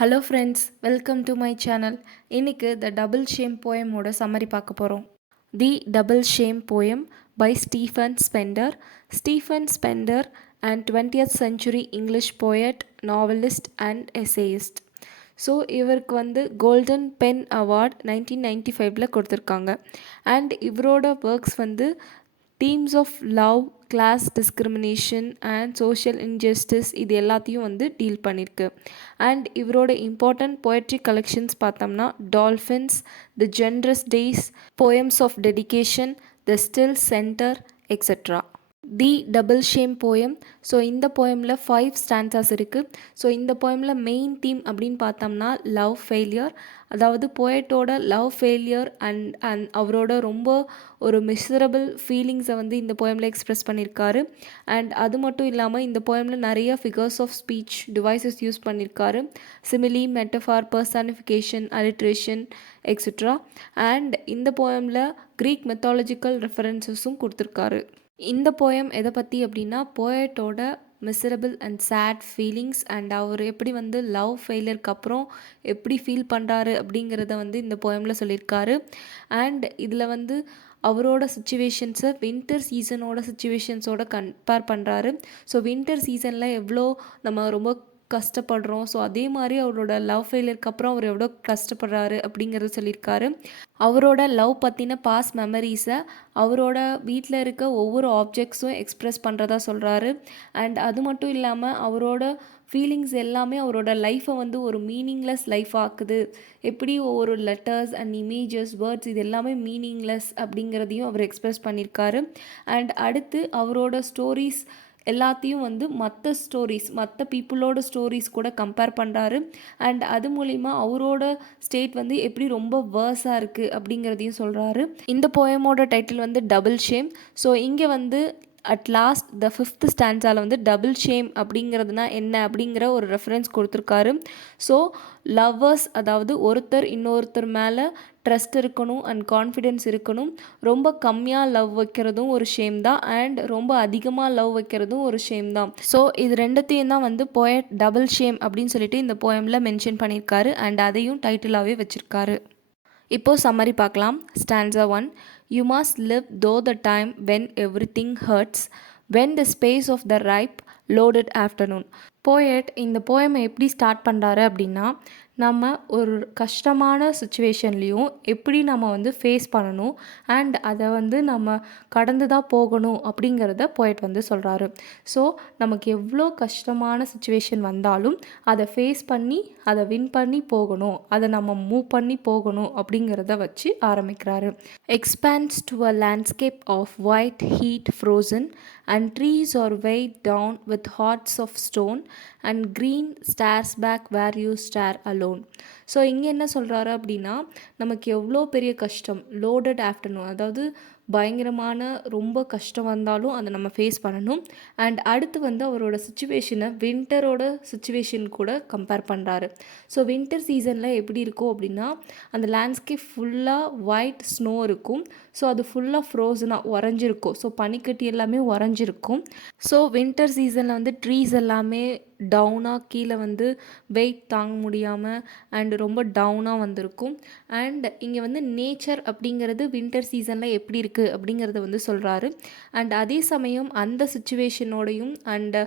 Hello friends, welcome to my channel. இன்னைக்கு the double shame போயமோட summary பார்க்க போகிறோம். The double shame poem by Stephen Spender. Stephen Spender and 20th century English poet, novelist and essayist. So இவருக்கு golden pen award 1995 கொடுத்துருக்காங்க. And இவரோட works themes of love, class discrimination and social injustice இது எல்லாத்தையும் deal பண்ணியிருக்கு. And இவரோட important poetry collections பார்த்தோம்னா dolphins, the generous days, poems of dedication, the still centre, etcetera. The double shame poem. So இந்த போயமில் 5 stanzas இருக்குது. So இந்த போயமில் main theme அப்படின்னு பார்த்தோம்னா லவ் ஃபெயிலியர். அதாவது போயட்டோட லவ் ஃபெயிலியர் அண்ட் அவரோட ரொம்ப ஒரு மிசரபிள் ஃபீலிங்ஸை இந்த போயமில் எக்ஸ்ப்ரெஸ் பண்ணியிருக்காரு. அண்ட் அது மட்டும் இல்லாமல் இந்த போயமில் நிறைய figures of speech devices use பண்ணியிருக்காரு. Simile, metaphor, personification, alliteration, etcetera. And இந்த போயமில் க்ரீக் மெத்தாலஜிக்கல் ரெஃபரன்சஸும் கொடுத்துருக்காரு. இந்த போயம் எதை பற்றி அப்படின்னா போயட்டோட miserable and sad feelings and அவர் எப்படி லவ் ஃபெயிலியருக்கு அப்புறம் எப்படி ஃபீல் பண்ணுறாரு அப்படிங்கிறத இந்த போயமில் சொல்லியிருக்காரு. அண்ட் இதில் அவரோட சுச்சுவேஷன்ஸை வின்டர் சீசனோட சுச்சுவேஷன்ஸோட கம்பேர் பண்ணுறாரு. ஸோ வின்டர் சீசனில் எவ்வளோ நம்ம ரொம்ப கஷ்டப்படுறோம், ஸோ அதே மாதிரி அவரோட லவ் ஃபெயிலியருக்கு அப்புறம் அவர் எவ்வளோ கஷ்டப்படுறாரு அப்படிங்கிறத சொல்லியிருக்காரு. அவரோட லவ் பற்றின பாஸ்ட் மெமரிஸை அவரோட வீட்டில் இருக்க ஒவ்வொரு ஆப்ஜெக்ட்ஸும் எக்ஸ்ப்ரெஸ் பண்ணுறதா சொல்கிறாரு. அண்ட் அது மட்டும் இல்லாமல் அவரோட ஃபீலிங்ஸ் எல்லாமே அவரோட லைஃப்பை ஒரு மீனிங்லெஸ் லைஃப் ஆக்குது. எப்படி ஒவ்வொரு லெட்டர்ஸ் அண்ட் இமேஜஸ், வேர்ட்ஸ் இது எல்லாமே மீனிங்லெஸ் அப்படிங்கிறதையும் அவர் எக்ஸ்ப்ரெஸ் பண்ணியிருக்காரு. அண்ட் அடுத்து அவரோட ஸ்டோரிஸ் எல்லாத்தையும் மற்ற ஸ்டோரிஸ், மற்ற பீப்புளோட ஸ்டோரிஸ் கூட கம்பேர் பண்ணுறாரு. அண்ட் அது மூலிமா அவரோட ஸ்டேட் எப்படி ரொம்ப வேர்ஸாக இருக்குது அப்படிங்கிறதையும் சொல்கிறாரு. இந்த போயமோட டைட்டில் டபுள் ஷேம். ஸோ இங்கே அட் லாஸ்ட் த 5th ஸ்டான்ஸால் டபுள் ஷேம் அப்படிங்கிறதுனா என்ன அப்படிங்கிற ஒரு ரெஃபரன்ஸ் கொடுத்துருக்காரு. ஸோ லவ்வர்ஸ், அதாவது ஒருத்தர் இன்னொருத்தர் மேலே ட்ரஸ்ட் இருக்கணும் அண்ட் கான்ஃபிடென்ஸ் இருக்கணும். ரொம்ப கம்மியாக லவ் வைக்கிறதும் ஒரு ஷேம் தான், அண்ட் ரொம்ப அதிகமாக லவ் வைக்கிறதும் ஒரு ஷேம் தான். ஸோ இது ரெண்டுத்தையும் தான் போயட் டபுள் ஷேம் அப்படின்னு சொல்லிட்டு இந்த போயமில் மென்ஷன் பண்ணியிருக்காரு. அண்ட் அதையும் டைட்டிலாகவே வச்சுருக்காரு. இப்போது சம்மரி பார்க்கலாம். Stanza 1. You must live though the time when everything hurts, when the space of the ripe loaded afternoon. Poet இந்த போயமை எப்படி ஸ்டார்ட் பண்ணுறாரு அப்படின்னா, நம்ம ஒரு கஷ்டமான சுச்சுவேஷன்லேயும் எப்படி நம்ம ஃபேஸ் பண்ணணும் அண்ட் அதை நம்ம கடந்து தான் போகணும் அப்படிங்கிறத போயட் சொல்கிறாரு. ஸோ நமக்கு எவ்வளோ கஷ்டமான சுச்சுவேஷன் வந்தாலும் அதை ஃபேஸ் பண்ணி அதை வின் பண்ணி போகணும், அதை நம்ம மூவ் பண்ணி போகணும் அப்படிங்கிறத வச்சு ஆரம்பிக்கிறாரு. Expands to a landscape of white heat frozen and trees are weighed down with hearts of stone and green stares back where you stare alone. So இங்கே என்ன சொல்கிறாரு அப்படின்னா, நமக்கு எவ்வளோ பெரிய கஷ்டம், லோடட் ஆஃப்டர்நூன், அதாவது பயங்கரமான ரொம்ப கஷ்டம் வந்தாலும் அதை நம்ம ஃபேஸ் பண்ணணும். அண்ட் அடுத்து அவரோட சுச்சுவேஷனை வின்டரோட சுச்சுவேஷன் கூட கம்பேர் பண்ணுறாரு. ஸோ வின்டர் சீசனில் எப்படி இருக்கும் அப்படின்னா, அந்த லேண்ட்ஸ்கேப் ஃபுல்லாக ஒயிட் ஸ்னோ இருக்கும். ஸோ அது ஃபுல்லாக ஃப்ரோசனாக உறைஞ்சிருக்கும். ஸோ பனிக்கட்டி எல்லாமே உறைஞ்சிருக்கும். ஸோ வின்டர் சீசனில் ட்ரீஸ் எல்லாமே டவுனாக கீழே வெயிட் தாங்க முடியாமல் அண்ட் ரொம்ப டவுனாக வந்திருக்கும். அண்ட் இங்கே நேச்சர் அப்படிங்கிறது வின்டர் சீசனில் எப்படி இருக்குது அப்படிங்கிறத சொல்கிறாரு. அண்ட் அதே சமயம் அந்த சுச்சுவேஷனோடையும் அண்ட்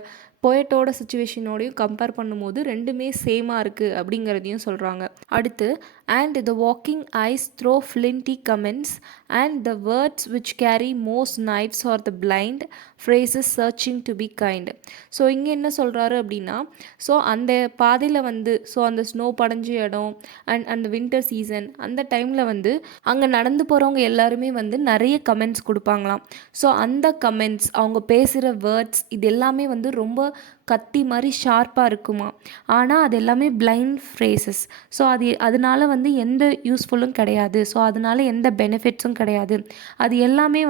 போயட்டோட சுச்சுவேஷனோடையும் கம்பேர் பண்ணும்போது ரெண்டுமே சேமாக இருக்குது அப்படிங்கிறதையும் சொல்கிறாங்க. அடுத்து, and the walking eyes throw flinty comments and the words which carry most knives are the blind phrases searching to be kind. So இங்கே என்ன சொல்கிறாரு அப்படின்னா, ஸோ அந்த பாதையில் ஸோ அந்த ஸ்னோ படைஞ்ச இடம் அண்ட் அந்த வின்டர் சீசன் அந்த டைமில் அங்கே நடந்து போகிறவங்க எல்லாருமே நிறைய கமெண்ட்ஸ் கொடுப்பாங்களாம். ஸோ அந்த கமெண்ட்ஸ், அவங்க பேசுகிற வேர்ட்ஸ் இது எல்லாமே ரொம்ப கத்தி மாதிரி ஷார்ப்பாக இருக்குமா. ஆனால் அது எல்லாமே பிளைண்ட் ஃப்ரேசஸ். ஸோ அதனால எந்த யூஸ்ஃபுல்லும் கிடையாது. ஸோ அதனால எந்த பெனிஃபிட்ஸும் கிடையாது. அது எல்லாமே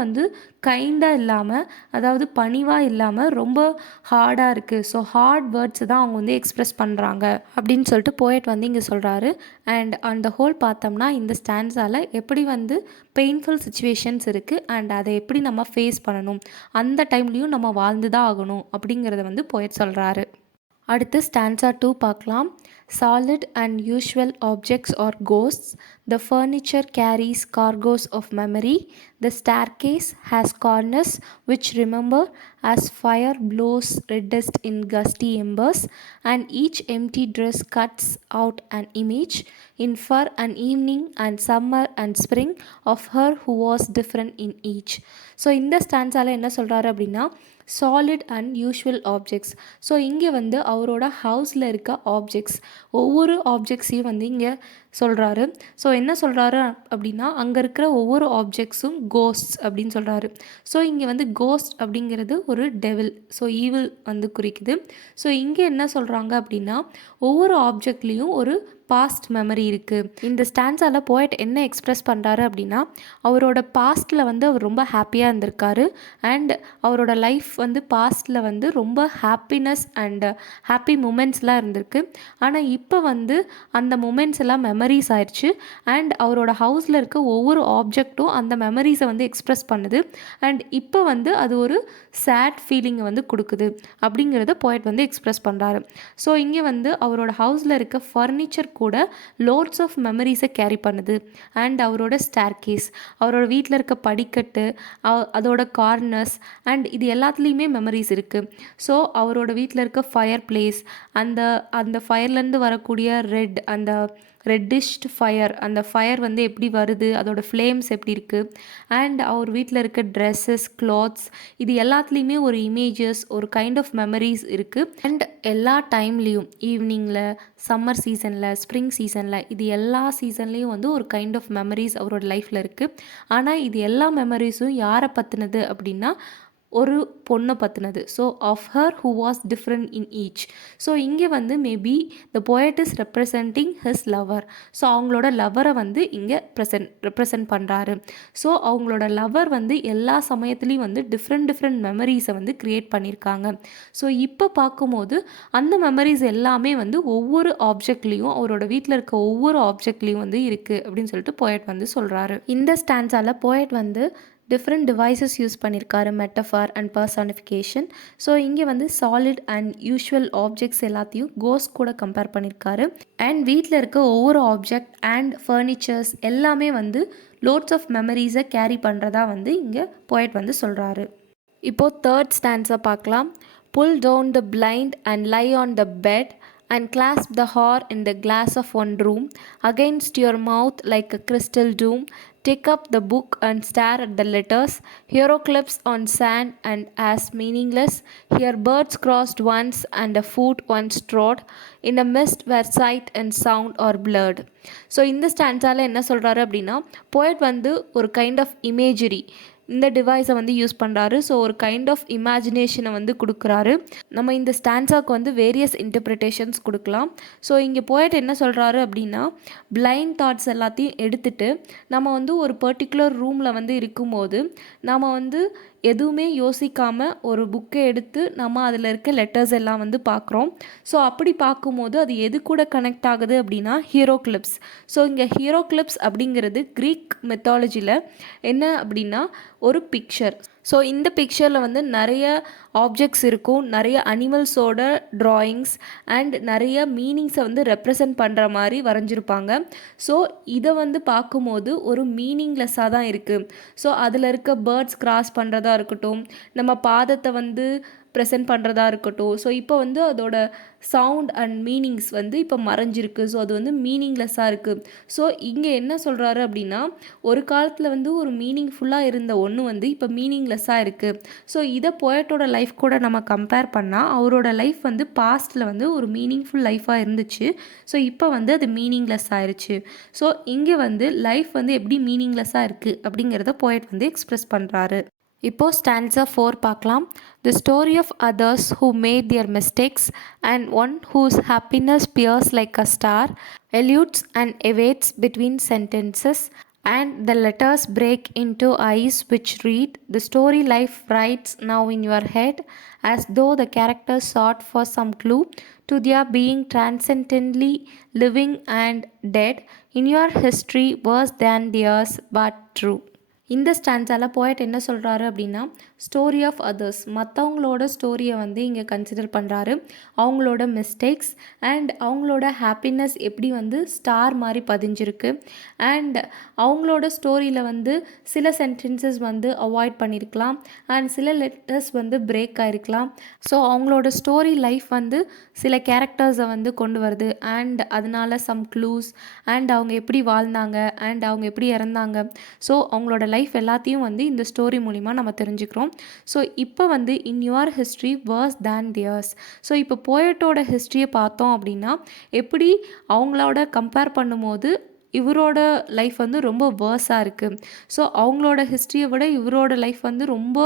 கைண்டாக இல்லாமல், அதாவது பணிவாக இல்லாமல் ரொம்ப ஹார்டாக இருக்குது. ஸோ ஹார்ட் வேர்ட்ஸை தான் அவங்க எக்ஸ்ப்ரெஸ் பண்ணுறாங்க அப்படின்னு சொல்லிட்டு போயட் இங்கே சொல்கிறாரு. அண்ட் அந்த ஹோல் பார்த்தோம்னா இந்த ஸ்டான்ஸால் எப்படி பெயின்ஃபுல் சுச்சுவேஷன்ஸ் இருக்குது அண்ட் அதை எப்படி நம்ம ஃபேஸ் பண்ணணும், அந்த டைம்லேயும் நம்ம வாழ்ந்து தான் ஆகணும் அப்படிங்கிறத போயட் சொல்கிறாரு. அடுத்து ஸ்டான்ஸா 2 பார்க்கலாம். Solid and usual objects are ghosts. The furniture carries cargoes of memory. The staircase has corners which remember as fire blows reddest in gusty embers, and each empty dress cuts out an image in for an evening and summer and spring of her who was different in each. So இந்த ஸ்டான்ஸால் என்ன சொல்கிறாரு அப்படின்னா solid and usual objects. So இங்கே வந்து அவரோட ஹவுஸில் இருக்க objects, ஒவ்வொரு ஆப்ஜெக்ட்ஸையும் வந்து இங்கே சொல்கிறாரு. ஸோ என்ன சொல்கிறாரு அப்படின்னா அங்கே இருக்கிற ஒவ்வொரு ஆப்ஜெக்ட்ஸும் கோஸ்ட்ஸ் அப்படின்னு சொல்கிறாரு. ஸோ இங்கே வந்து கோஸ்ட் அப்படிங்கிறது ஒரு டெவில், ஸோ ஈவில் வந்து குறிக்குது. ஸோ இங்கே என்ன சொல்கிறாங்க அப்படின்னா ஒவ்வொரு ஆப்ஜெக்ட்லேயும் ஒரு பாஸ்ட் மெமரி இருக்குது. இந்த ஸ்டான்ஸால் போய்ட் என்ன எக்ஸ்ப்ரெஸ் பண்ணுறாரு அப்படின்னா அவரோட பாஸ்ட்டில் வந்து அவர் ரொம்ப ஹாப்பியாக இருந்திருக்காரு அண்ட் அவரோட லைஃப் வந்து பாஸ்ட்டில் வந்து ரொம்ப ஹாப்பினஸ் அண்ட் ஹாப்பி மூமெண்ட்ஸ்லாம் இருந்திருக்கு. ஆனால் இப்போ வந்து அந்த மூமெண்ட்ஸ் எல்லாம் மெமரிஸ் ஆயிடுச்சு அண்ட் அவரோட ஹவுஸில் இருக்க ஒவ்வொரு ஆப்ஜெக்ட்டும் அந்த மெமரிஸை வந்து எக்ஸ்ப்ரெஸ் பண்ணுது அண்ட் இப்போ வந்து அது ஒரு சேட் ஃபீலிங்கை வந்து கொடுக்குது அப்படிங்கிறத போய்ட் வந்து எக்ஸ்ப்ரெஸ் பண்ணுறாரு. ஸோ இங்கே வந்து அவரோட ஹவுஸில் இருக்க ஃபர்னிச்சர் கூட லோட்ஸ் ஆஃப் மெமரிஸை கேரி பண்ணுது அண்ட் அவரோட ஸ்டேர்கேஸ், அவரோட வீட்டில் இருக்க படிக்கட்டு, அதோட கார்னர்ஸ் அண்ட் இது எல்லாத்துலேயுமே மெமரிஸ் இருக்குது. ஸோ அவரோட வீட்டில் இருக்க ஃபயர் பிளேஸ், அந்த அந்த ஃபயர்லேருந்து வரக்கூடிய அந்த ரெட்டிஷ்ட் ஃபயர், அந்த ஃபயர் வந்து எப்படி வருது, அதோட ஃப்ளேம்ஸ் எப்படி இருக்குது அண்ட் அவர் வீட்டில் இருக்க ட்ரெஸ்ஸஸ், கிளாத்ஸ், இது எல்லாத்துலேயுமே ஒரு இமேஜஸ், ஒரு கைண்ட் ஆஃப் மெமரிஸ் இருக்குது. அண்ட் எல்லா டைம்லேயும் ஈவினிங்கில், சம்மர் சீசனில், ஸ்ப்ரிங் சீசனில், இது எல்லா சீசன்லேயும் வந்து ஒரு கைண்ட் ஆஃப் மெமரிஸ் அவரோட லைஃப்பில் இருக்குது. ஆனால் இது எல்லா மெமரிஸும் யாரை பற்றினது அப்படின்னா ஒரு பொண்ணை பற்றினது. So of her who was different in each. So இங்கே வந்து maybe the poet is representing his lover. So அவங்களோட லவரை வந்து இங்கே ரெப்ரசன்ட் பண்ணுறாரு. ஸோ அவங்களோட லவர் வந்து எல்லா சமயத்துலேயும் வந்து டிஃப்ரெண்ட் மெமரிஸை வந்து க்ரியேட் பண்ணியிருக்காங்க. ஸோ இப்போ பார்க்கும்போது அந்த மெமரிஸ் எல்லாமே வந்து ஒவ்வொரு ஆப்ஜெக்ட்லேயும், அவரோட வீட்டில் இருக்க ஒவ்வொரு ஆப்ஜெக்ட்லேயும் வந்து இருக்குது அப்படின்னு சொல்லிட்டு போயட் வந்து சொல்கிறாரு. இந்த ஸ்டான்ஸால் போயட் வந்து டிஃப்ரெண்ட் டிவைசஸ் யூஸ் பண்ணியிருக்காரு, மெட்டஃபார் அண்ட் பர்சானிஃபிகேஷன். ஸோ இங்கே வந்து சாலிட் அண்ட் யூஷுவல் ஆப்ஜெக்ட்ஸ் எல்லாத்தையும் கோஸ்ட் கூட கம்பேர் பண்ணியிருக்காரு அண்ட் வீட்டில் இருக்க ஒவ்வொரு ஆப்ஜெக்ட் அண்ட் ஃபர்னிச்சர்ஸ் எல்லாமே வந்து லோட்ஸ் ஆஃப் மெமரிஸை கேரி பண்ணுறதா வந்து இங்கே போயட் வந்து சொல்கிறாரு. இப்போது தேர்ட் ஸ்டான்ஸை பார்க்கலாம். Pull down the blind and lie on the bed and clasp the whore in the glass of one room against your mouth like a crystal doom. Take up the book and stare at the letters, hieroglyphs on sand and as meaningless. Here birds crossed once and a foot once trod in a mist where sight and sound are blurred. So இந்த ஸ்டான்ஸால் என்ன சொல்கிறாரு அப்படின்னா poet வந்து ஒரு kind of imagery, இந்த டிவைஸை வந்து use பண்ணுறாரு. So ஒரு கைண்ட் ஆஃப் இமேஜினேஷனை வந்து கொடுக்குறாரு. நம்ம இந்த ஸ்டான்ஸாக்கு வந்து வேரியஸ் இன்டர்பிரிட்டேஷன்ஸ் கொடுக்கலாம். ஸோ இங்கே போய்ட்டு என்ன சொல்கிறாரு அப்படின்னா பிளைண்ட் தாட்ஸ் எல்லாத்தையும் எடுத்துகிட்டு நம்ம வந்து ஒரு பர்டிகுலர் ரூமில் வந்து இருக்கும்போது நம்ம வந்து எதுவுமே யோசிக்காமல் ஒரு புக்கை எடுத்து நம்ம அதில் இருக்க லெட்டர்ஸ் எல்லாம் வந்து பார்க்குறோம். ஸோ அப்படி பார்க்கும்போது அது எது கூட கனெக்ட் ஆகுது அப்படின்னா ஹீரோக்ளிப்ஸ். ஸோ இங்கே ஹீரோக்ளிப்ஸ் அப்படிங்கிறது க்ரீக் மெத்தாலஜியில் என்ன அப்படின்னா ஒரு பிக்சர். ஸோ இந்த பிக்சரில் வந்து நிறைய ஆப்ஜெக்ட்ஸ் இருக்கும், நிறைய அனிமல்ஸோட ட்ராயிங்ஸ் அண்ட் நிறைய மீனிங்ஸை வந்து ரெப்ரசன்ட் பண்ணுற மாதிரி வரைஞ்சிருப்பாங்க. ஸோ இதை வந்து பார்க்கும்போது ஒரு மீனிங்லெஸ்ஸாக தான் இருக்குது. ஸோ அதில் இருக்க பேர்ட்ஸ் கிராஸ் பண்ணுறதா இருக்கட்டும், நம்ம பாதத்தை வந்து ப்ரெசென்ட் பண்ணுறதா இருக்கட்டும், ஸோ இப்போ வந்து அதோட சவுண்ட் அண்ட் மீனிங்ஸ் வந்து இப்போ மறைஞ்சிருக்கு. ஸோ அது வந்து மீனிங்லெஸ்ஸாக இருக்குது. ஸோ இங்கே என்ன சொல்கிறாரு அப்படின்னா ஒரு காலத்தில் வந்து ஒரு மீனிங்ஃபுல்லாக இருந்த ஒன்று வந்து இப்போ மீனிங்லெஸ்ஸாக இருக்குது. ஸோ இதை போயட்டோட லைஃப் கூட நம்ம கம்பேர் பண்ணால் அவரோட லைஃப் வந்து பாஸ்ட்டில் வந்து ஒரு மீனிங்ஃபுல் லைஃபாக இருந்துச்சு. ஸோ இப்போ வந்து அது மீனிங்லெஸ் ஆயிடுச்சு. ஸோ இங்கே வந்து லைஃப் வந்து எப்படி மீனிங்லெஸ்ஸாக இருக்குது அப்படிங்கிறத போயட் வந்து எக்ஸ்ப்ரெஸ் பண்ணுறாரு. இப்போது ஸ்டான்ஸா 4 பார்க்கலாம். The story of others who made their mistakes and one whose happiness peers like a star eludes and evades between sentences and the letters break into eyes which read the story life writes now in your head as though the characters sought for some clue to their being transcendently living and dead in your history worse than theirs but true. இந்த ஸ்டான்ஸால் poet என்ன சொல்கிறாரு அப்படின்னா story of others, மற்றவங்களோட ஸ்டோரியை வந்து இங்கே consider பண்ணுறாரு. அவங்களோட மிஸ்டேக்ஸ் அண்ட் அவங்களோட ஹாப்பினஸ் எப்படி வந்து ஸ்டார் மாதிரி பதிஞ்சிருக்கு, அண்ட் அவங்களோட ஸ்டோரியில் வந்து சில சென்டென்சஸ் வந்து அவாய்ட் பண்ணியிருக்கலாம் அண்ட் சில லெட்டர்ஸ் வந்து பிரேக் ஆகிருக்கலாம். ஸோ அவங்களோட ஸ்டோரி லைஃப் வந்து சில கேரக்டர்ஸை வந்து கொண்டு வருது அண்ட் அதனால சம் க்ளூஸ் அண்ட் அவங்க எப்படி வாழ்ந்தாங்க அண்ட் அவங்க எப்படி இறந்தாங்க, ஸோ அவங்களோட லைஃப் எல்லாத்தையும் வந்து இந்த ஸ்டோரி மூலிமா நம்ம தெரிஞ்சுக்கிறோம். ஸோ இப்போ வந்து in your history verse than tears. So இப்போ போயட்டோட ஹிஸ்ட்ரியை பார்த்தோம் அப்படின்னா எப்படி அவங்களோட கம்பேர் பண்ணும்போது இவரோட லைஃப் வந்து ரொம்ப வேர்ஸாக இருக்குது. ஸோ அவங்களோட ஹிஸ்ட்ரியை விட இவரோட லைஃப் வந்து ரொம்ப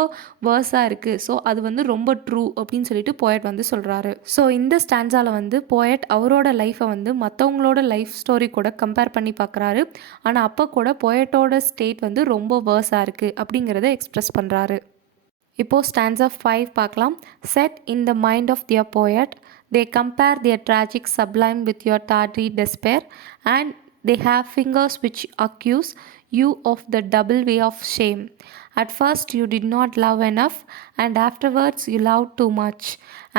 வேர்ஸாக இருக்குது. ஸோ அது வந்து ரொம்ப ட்ரூ அப்படின்னு சொல்லிட்டு போயட் வந்து சொல்கிறாரு. ஸோ இந்த ஸ்டான்ஸால் வந்து போயட் அவரோட லைஃப்பை வந்து மற்றவங்களோட லைஃப் ஸ்டோரி கூட கம்பேர் பண்ணி பார்க்குறாரு. ஆனால் அப்போ கூட போயட்டோட ஸ்டேட் வந்து ரொம்ப வேர்ஸாக இருக்குது அப்படிங்கிறத எக்ஸ்ப்ரெஸ் பண்ணுறாரு. இப்போது ஸ்டான்ஸா 5 பார்க்கலாம். Set in the mind of their poet, they compare their tragic sublime with your tawdry despair and they have fingers which accuse you of the double way of shame. At first you did not love enough, and afterwards you loved too much,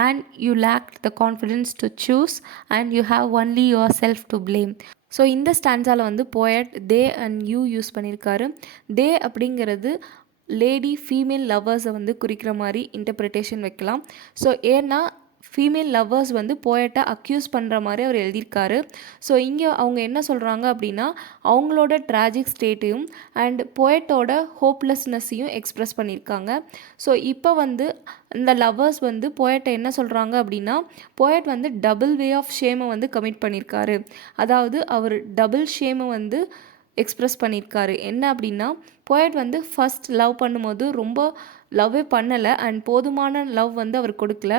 and you lacked the confidence to choose, and you have only yourself to blame. So இந்த ஸ்டான்ஸால் வந்து poet they and you use பண்ணியிருக்காரு. தே அப்படிங்கிறது lady female லவ்வர்ஸை வந்து குறிக்கிற மாதிரி interpretation வைக்கலாம். So ஏன்னா female lovers வந்து போயட்டை அக்யூஸ் பண்ணுற மாதிரி அவர் எழுதியிருக்காரு. ஸோ இங்கே அவங்க என்ன சொல்கிறாங்க அப்படின்னா அவங்களோட ட்ராஜிக் ஸ்டேட்டையும் அண்ட் போயட்டோட ஹோப்லெஸ்னஸையும் எக்ஸ்ப்ரெஸ் பண்ணியிருக்காங்க. ஸோ இப்போ வந்து இந்த லவ்வர்ஸ் வந்து போயட்டை என்ன சொல்கிறாங்க அப்படின்னா போயட் வந்து டபுள் வே ஆஃப் ஷேமை வந்து கமிட் பண்ணியிருக்காரு. அதாவது அவர் டபுள் ஷேமை வந்து எக்ஸ்ப்ரெஸ் பண்ணியிருக்காரு. என்ன அப்படின்னா போயட் வந்து ஃபஸ்ட் லவ் பண்ணும்போது ரொம்ப லவ்வே பண்ணலை அண்ட் போதுமான லவ் வந்து அவர் கொடுக்கல.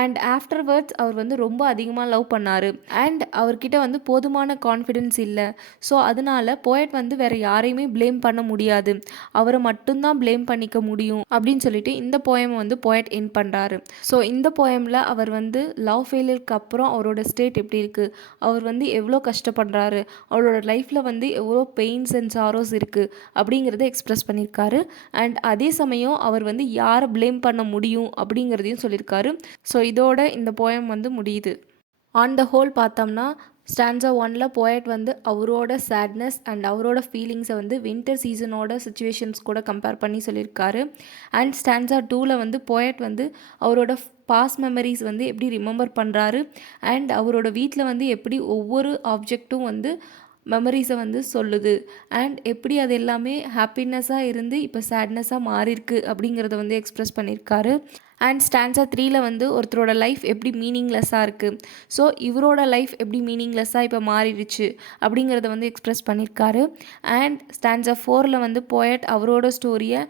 அண்ட் ஆஃப்டர்வர்ட்ஸ் அவர் வந்து ரொம்ப அதிகமாக லவ் பண்ணார் அண்ட் அவர்கிட்ட வந்து போதுமான கான்ஃபிடென்ஸ் இல்லை. ஸோ அதனால போயட் வந்து வேறு யாரையுமே ப்ளேம் பண்ண முடியாது, அவரை மட்டும்தான் ப்ளேம் பண்ணிக்க முடியும் அப்படின்னு சொல்லிட்டு இந்த போயமை வந்து போயட் எண்ட் பண்ணுறாரு. ஸோ இந்த போயமில் அவர் வந்து லவ் ஃபெயிலியருக்கு அப்புறம் அவரோட ஸ்டேட் எப்படி இருக்குது, அவர் வந்து எவ்வளோ கஷ்டப்படுறாரு, அவரோட லைஃப்பில் வந்து எவ்வளோ பெயின்ஸ் அண்ட் சாரோஸ் இருக்குது அப்படிங்கிறத எக்ஸ்ப்ரெஸ் பண்ணியிருக்காரு. அண்ட் அதே சமயம் அவர் வந்து யாரை ப்ளேம் பண்ண முடியும் அப்படிங்கிறதையும் சொல்லியிருக்காரு. ஸோ இதோட இந்த போயம் வந்து முடியுது. ஆன் த ஹோல் பார்த்தோம்னா ஸ்டான்ஸா 1ல் போயட் வந்து அவரோட சேட்னஸ் அண்ட் அவரோட ஃபீலிங்ஸை வந்து வின்டர் சீசனோட சுச்சுவேஷன்ஸ் கூட கம்பேர் பண்ணி சொல்லியிருக்காரு. அண்ட் ஸ்டான்ஸா 2ல் வந்து போயட் வந்து அவரோட பாஸ்ட் மெமரிஸ் வந்து எப்படி ரிமெம்பர் பண்ணுறாரு அண்ட் அவரோட வீட்டில் வந்து எப்படி ஒவ்வொரு ஆப்ஜெக்ட்டும் வந்து மெமரிஸை வந்து சொல்லுது அண்ட் எப்படி அது எல்லாமே ஹாப்பினஸ்ஸாக இருந்து இப்போ சேட்னஸாக மாறியிருக்கு அப்படிங்கிறத வந்து எக்ஸ்ப்ரெஸ் பண்ணியிருக்காரு. அண்ட் ஸ்டான்ஸா 3ல் வந்து ஒருத்தரோட லைஃப் எப்படி மீனிங்லெஸ்ஸாக இருக்குது, ஸோ இவரோட லைஃப் எப்படி மீனிங்லெஸ்ஸாக இப்போ மாறிடுச்சு அப்படிங்கிறத வந்து எக்ஸ்ப்ரெஸ் பண்ணியிருக்காரு. அண்ட் ஸ்டான்ஸா 4ல் வந்து போயட் அவரோட ஸ்டோரியை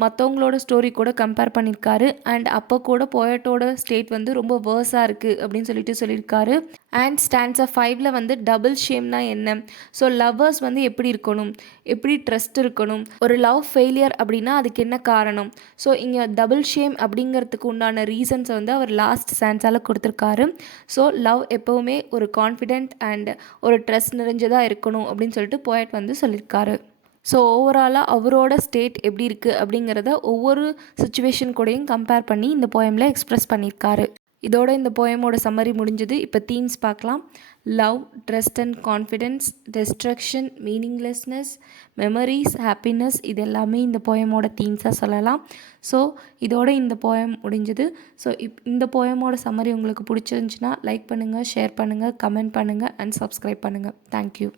மற்றவங்களோட ஸ்டோரி கூட கம்பேர் பண்ணியிருக்காரு அண்ட் அப்போ கூட போயட்டோட ஸ்டேட் வந்து ரொம்ப வேர்ஸாக இருக்குது அப்படின்னு சொல்லியிருக்காரு. அண்ட் ஸ்டான்ஸா 5ல் வந்து டபுள் ஷேம்னா என்ன, ஸோ லவ்வர்ஸ் வந்து எப்படி இருக்கணும், எப்படி ட்ரஸ்ட் இருக்கணும், ஒரு லவ் ஃபெயிலியர் அப்படின்னா அதுக்கு என்ன காரணம், ஸோ இங்கே டபுள் ஷேம் அப்படிங்கிறதுக்கு உண்டான ரீசன்ஸை வந்து அவர் லாஸ்ட் ஸ்டான்ஸால் கொடுத்துருக்காரு. ஸோ லவ் எப்போவுமே ஒரு கான்ஃபிடென்ட் அண்ட் ஒரு ட்ரஸ்ட் நிறைஞ்சதாக இருக்கணும் அப்படின்னு சொல்லிட்டு போயட் வந்து சொல்லியிருக்காரு. ஸோ ஓவராலாக அவரோட ஸ்டேட் எப்படி இருக்குது அப்படிங்கிறத ஒவ்வொரு சுச்சுவேஷன் கூடயும் கம்பேர் பண்ணி இந்த போயமில் எக்ஸ்ப்ரெஸ் பண்ணியிருக்காரு. இதோட இந்த போயமோட சம்மரி முடிஞ்சது. இப்போ தீம்ஸ் பார்க்கலாம். Love, trust and confidence, destruction, meaninglessness, memories, happiness, இது எல்லாமே இந்த போயமோட தீம்ஸாக சொல்லலாம். ஸோ இதோட இந்த போயம் முடிஞ்சது. ஸோ இந்த போயமோட சம்மரி உங்களுக்கு பிடிச்சிருந்துச்சுன்னா லைக் பண்ணுங்கள், ஷேர் பண்ணுங்கள், கமெண்ட் பண்ணுங்கள் அண்ட் சப்ஸ்கிரைப் பண்ணுங்கள். தேங்க்யூ.